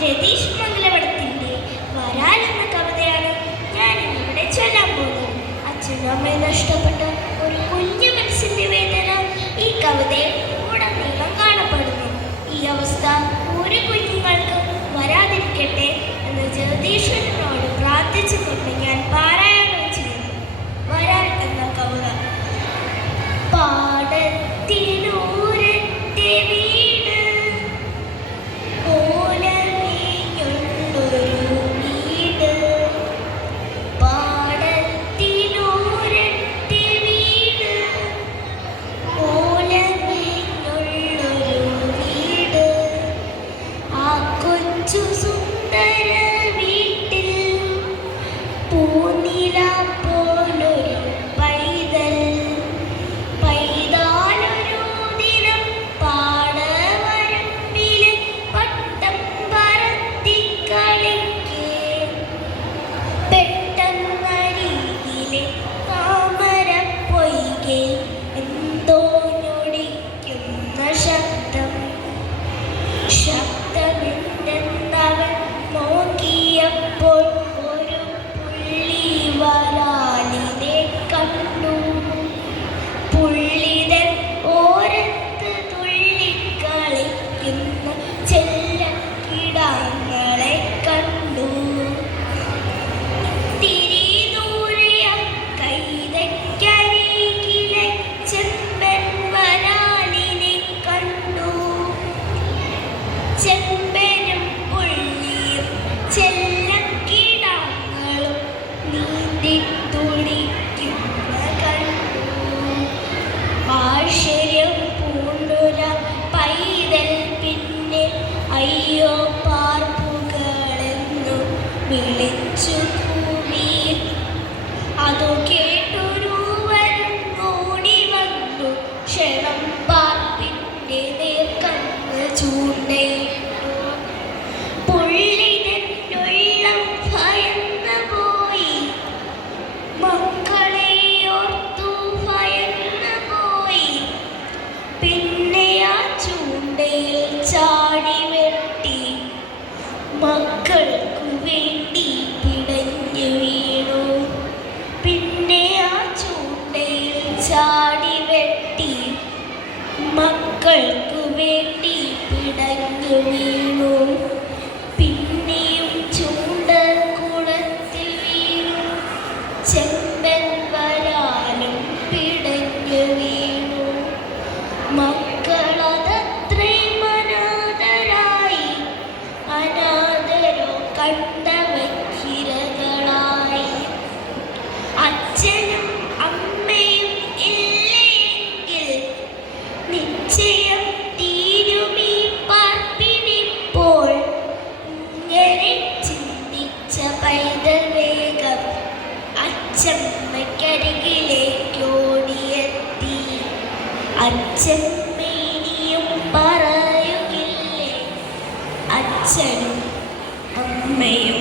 രതീഷ് മംഗലവടത്തിന്റെ വരാൽ എന്ന കവിതയാണ് ഞാൻ ഇവിടെ ചൊല്ലാൻ പോകുന്നത്. അച്ഛനമ്മയെ നഷ്ടപ്പെട്ട ഒരു കുഞ്ഞു മനസ്സിന്റെ വേദന ഈ കവിതയിൽ ഉടനീളം കാണപ്പെടുന്നു. ഈ അവസ്ഥ ഒരു കുഞ്ഞുങ്ങൾക്കും വരാതിരിക്കട്ടെ എന്ന് ജഗദീശ്വരനോട് പ്രാർത്ഥിച്ചുകൊണ്ട് ഞാൻ പാരാ വീട്ടിൽ മക്കൾക്കു വേണ്ടി പിടഞ്ഞു വീണു. പിന്നെ ആ ചാടി വെട്ടി. നിശ്ചയം തീരുമീ പാർപ്പിണിപ്പോൾ. ഇങ്ങനെ ചിന്തിച്ച പൈതൽ വേഗം അച്ഛമ്മക്കരികിലേക്കോടിയെത്തി അച്ഛമ്മേനിയും പറയുകയില്ലേ അച്ഛനും അമ്മയും